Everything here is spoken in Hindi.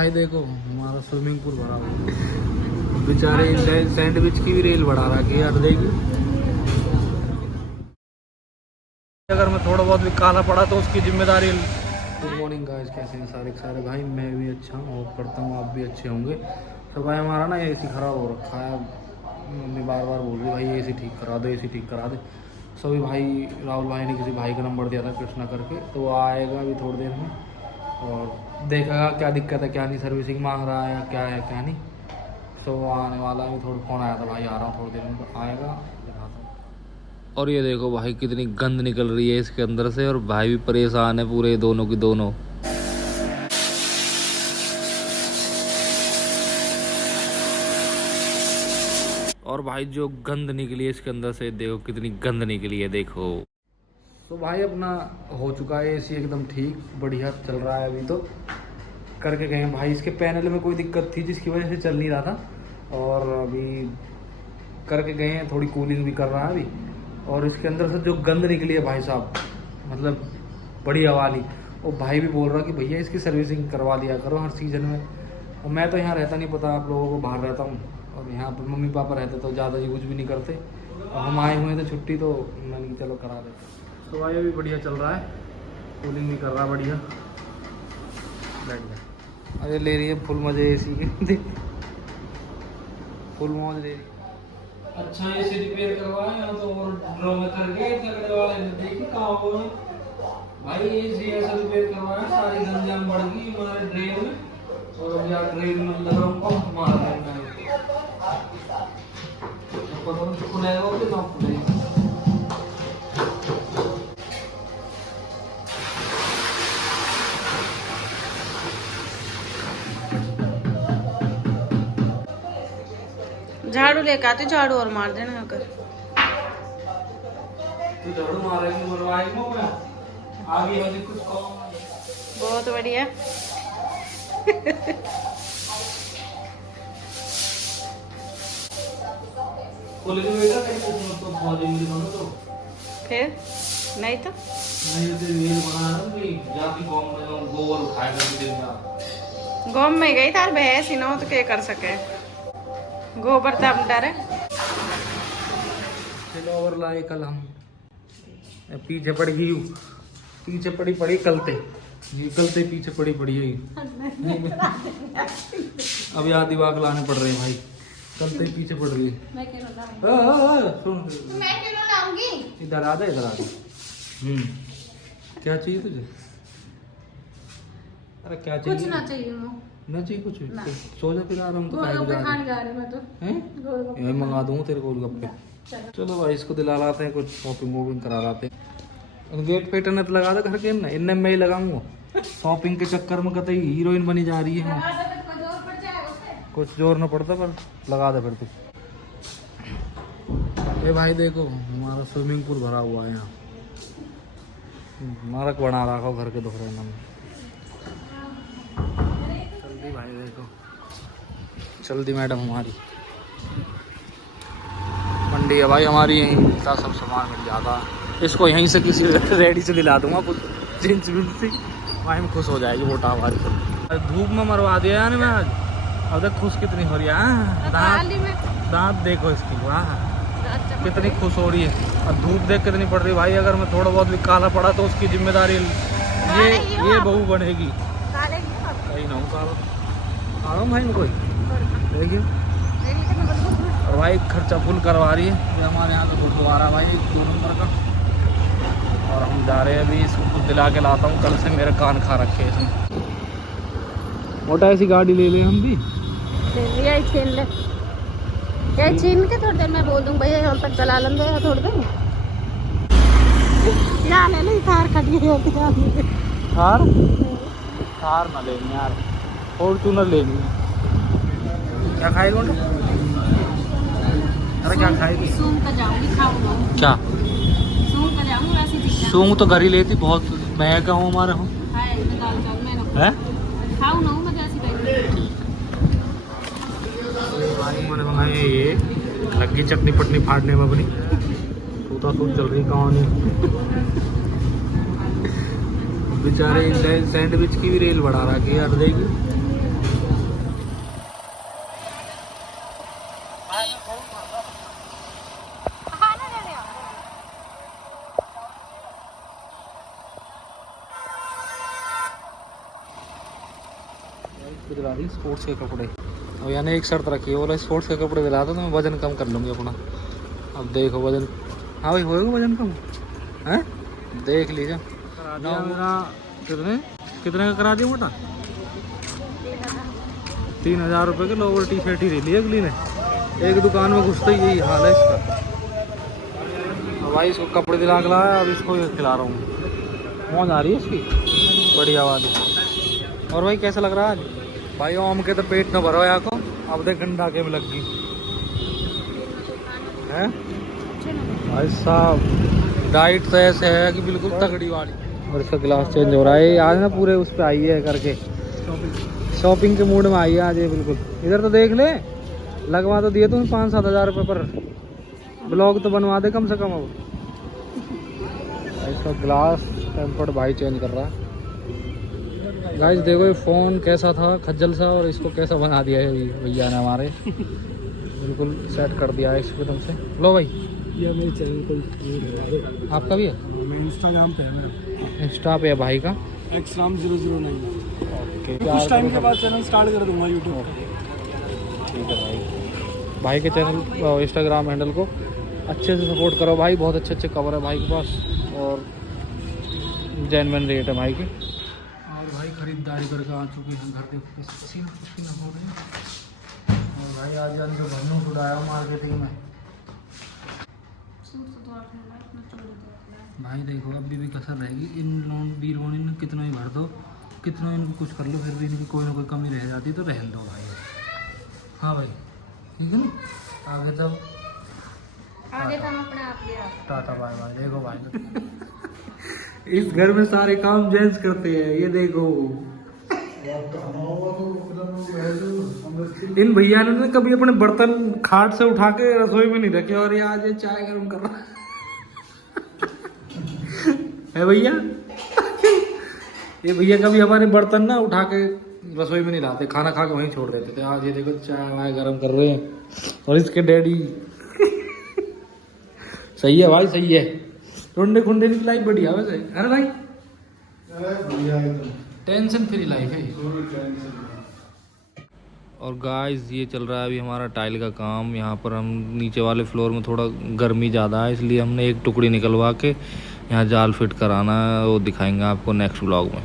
भाई देखो हमारा स्विमिंग पूल भरा हुआ, बेचारे सैंडविच की भी रेल बढ़ा रहा कि यार देगी। अगर मैं थोड़ा बहुत भी काला पड़ा तो उसकी जिम्मेदारी। गुड मॉर्निंग गाइस, कैसे हैं सारे भाई। मैं भी अच्छा हूँ और करता हूँ आप भी अच्छे होंगे। तो भाई हमारा ना एसी ख़राब हो रखा है, मम्मी बार बार बोल रही भाई एसी ठीक करा दे, एसी ठीक करा दे। सभी भाई, राहुल भाई ने किसी भाई का नंबर दिया था कृष्णा करके, तो वो आएगा अभी थोड़ी देर में और देखेगा क्या दिक्कत है क्या नहीं, सर्विसिंग मांग रहा है या क्या है क्या नहीं। तो वो आने वाला है, थोड़ा फ़ोन आया था भाई आ रहा हूँ थोड़ी देर में, तो आएगा दिखाता हूँ। और ये देखो भाई कितनी गंद निकल रही है इसके अंदर से, और भाई भी परेशान है पूरे दोनों की दोनों। और भाई जो गंद निकली है इसके अंदर से, देखो कितनी गंद निकली है देखो। तो भाई अपना हो चुका है एसी एकदम ठीक, बढ़िया चल रहा है अभी तो। करके गए हैं भाई, इसके पैनल में कोई दिक्कत थी जिसकी वजह से चल नहीं रहा था, और अभी करके गए हैं, थोड़ी कूलिंग भी कर रहा है अभी। और इसके अंदर से जो गंद निकली है भाई साहब, मतलब बड़ी हवा ली। और भाई भी बोल रहा कि भैया इसकी सर्विसिंग करवा दिया करो हर सीज़न में। और मैं तो यहाँ रहता नहीं, पता आप लोगों को, बाहर रहता हूँ, और यहाँ पर मम्मी पापा रहते तो ज़्यादा यूज भी नहीं करते। और हम आए हुए थे छुट्टी, तो मैंने चलो करा देते। तो भाई अभी बढ़िया चल रहा है, कूलिंग भी कर रहा है बढ़िया। बैठ गया, अरे ले रही है फुल मज़े एसी के फुल मौज ले रही। अच्छा एसी रिपेयर करवाए ना तो और ड्रॉ में कर गए तगड़े वाले ने, देखिए कहाँ हो भाई। एसी ऐसा रिपेयर करवाया, सारी गंजाम बढ़ गई हमारे ड्रेन में, और अब यार ड्रेन में लग रहा हूँ पंप मार देना है। खुलेगा कि ना खुलेगा। झाड़ू लेके आते, झाड़ू और मार देना अगर तू झाड़ू मारेगी मरवाएगी मैं आगे वाली कुछ कहो। बहुत बढ़िया। खोले तो बेटा कहीं तो बहुत ही दोनों तो फिर नहीं तो मेल बना रहा कि जाती गांव में गोबर उठाएगा दिन का। गाँव में गई थार भैंस ही ना तो क्या कर सके, गोबर तब डरे। चलो और लाए कल हम पीछे पड़ गई, पीछे पड़ी कलते, ये कलते पीछे पड़ी है। अब याद दिमाग लाने पड़ रहे हैं भाई, कलते पीछे पड़ रही है। सुन इधर आ जा, इधर आ जा। क्या चाहिए तुझे? अरे क्या चाहिए? कुछ ना चाहिए ना चाहिए कुछ ना। तो सो जा फिर आराम तो खाने जा रहे मैं तो हैं, मंगा दूंगा तेरे को गोलगप्पे। चलो भाई इसको दिला लाते हैं, कुछ शॉपिंग वॉपिंग करा लाते हैं। गेट पे इंटरनेट लगा दे घर के ना, इनने मैं ही लगाऊंगा। शॉपिंग के चक्कर में कतई हीरोइन बनी जा रही है। कुछ जोर न पड़ता पर लगा दे फिर तू। ये भाई देखो हमारा स्विमिंग पूल भरा हुआ है यहाँ, नरक बना रखा घर के दोहरे में। जल्दी भाई देखो, जल्दी मैडम हमारी मंडी है भाई हमारी, यहीं मिलता सब सामान मिल जाता है। इसको यहीं से किसी रेडी से दिला दूंगा कुछ जींस विंस सी, वहीं में खुश हो जाएगी मोटा हमारी। धूप में मरवा दिया यार मैं आज, अब देख खुश कितनी हो रही है। दांत देखो इसकी, वाह कितनी खुश हो रही है। और धूप देख कितनी पड़ रही है भाई। अगर मैं थोड़ा बहुत भी काला पड़ा तो उसकी जिम्मेदारी ये बहू बनेगी। सही ना हूँ काला भाई में कोई देखिए। और भाई खर्चा फुल करवा रही है ये हमारे यहाँ तो गुरुद्वारा भाई 2 नंबर का। और हम जा रहे हैं अभी, इसको कुछ दिला के लाता हूँ, कल से मेरे कान खा रखे हैं इसमें। मोटा ऐसी गाड़ी ले लें हम भी, छीन ले, क्या छीन के थोड़ी देर मैं बोल दूँ भैया यहाँ तक चला लेंगे थोड़ी देर। क्या ले ली थार खड़ी होती है, थार ना लेनी यार, फॉर्चूनर लेनी है। क्या खाएगी? अरे क्या खाएगी? सूंग का जाऊंगी, खाऊंगा क्या सूंग का जाऊंगी वैसे ही। सूंग तो घर ही लेती, बहुत महंगा हूँ हमारे हूँ है। खाऊं ना मैं जैसी बैठी मैंने मंगाई है ये, लगी चटनी पटनी फाड़ने में अपनी, सूता सूत चल रही कहानी। बेचारे सैंडविच की भी रेल बढ़ा रहा कि यार देगी। भी दिला दी स्पोर्ट्स के कपड़े। और यानी एक शर्त रखी है, बोला स्पोर्ट्स के कपड़े दिला दो तो मैं वजन कम कर लूँगी अपना। अब देखो वजन, हाँ भाई होएगा वजन कम है, देख लीजिए। ना मेरा कितने का करा दिया मोटा? 3000 रुपये के लोअर टी शर्ट ही ले ली अगली ने। एक दुकान में घुसते ही यही हाल है इसका। अब भाई इसको कपड़े दिला के लाया, अब इसको ये खिला रहा हूँ। मौज आ रही है इसकी, बढ़िया आवाज़। और भाई कैसा लग रहा है आज? भाई ओम के तो पेट न भरो यहाँ को, अब देख गंडा के में लग गई है भाई साहब। डाइट तो ऐसे है कि बिल्कुल तगड़ी वाली। और इसका गिलास चेंज हो रहा है आज ना, पूरे उस पर आई है करके, शॉपिंग के मूड में आई है आज ये बिल्कुल। इधर तो देख ले, लगवा तो दिए तुम 5-7 हज़ार रुपये पर, ब्लॉग तो बनवा दे कम से कम। अब इसका ग्लास टेम्पर्ड भाई चेंज कर रहा है। गाइस देखो ये फ़ोन कैसा था खज्जल सा, और इसको कैसा बना दिया है भैया ने हमारे, बिल्कुल सेट कर दिया है एकदम से। लो भाई ये मेरे चैनल पर आपका भी है? इंस्टाग्राम पे है मेरा, इंस्टा पे है भाई का xram009। ओके, कुछ टाइम के बाद चैनल स्टार्ट कर दूंगा यूट्यूब पे। ठीक है भाई। भाई के चैनल इंस्टाग्राम हैंडल को अच्छे से सपोर्ट करो भाई, बहुत अच्छे कवर है भाई के पास, और जेन्युइन रेट है भाई की। और भाई ख़रीदारी करके आ चुके हैं घर, देखो पसीना हो रहे हैं। और भाई आज जान जो भनू उड़ाया मार्केटिंग में भाई। देखो अभी भी कसर रहेगी, इन लोन बी लोन इन कितना ही भर दो, कितना इनको कुछ कर लो, फिर भी इनकी कोई ना कोई कमी रह जाती तो रहने दो भाई। हाँ भाई ठीक है ना, आगे तो हम अपने आप लिया। Tata bye bye. देखो भाई इस घर में सारे काम जेंट्स करते हैं, ये देखो। इन भैया ने कभी अपने बर्तन खाट से उठा के रसोई में नहीं रखे, और ये आज ये चाय गर्म कर रहा है भैया। ये भैया कभी हमारे बर्तन ना उठा के रसोई में नहीं लाते, खाना खा के वहीं छोड़ देते थे। आज ये देखो चाय वाय गर्म कर रहे हैं, और इसके डैडी सही है भाई, सही है। टुंडे खुंडे की लाइफ बढ़िया वैसे है ना भाई, टेंशन फ्री लाइफ है। और गाइस ये चल रहा है अभी हमारा टाइल का काम। यहाँ पर हम नीचे वाले फ्लोर में थोड़ा गर्मी ज़्यादा है, इसलिए हमने एक टुकड़ी निकलवा के यहाँ जाल फिट कराना है, वो दिखाएंगे आपको नेक्स्ट व्लॉग में।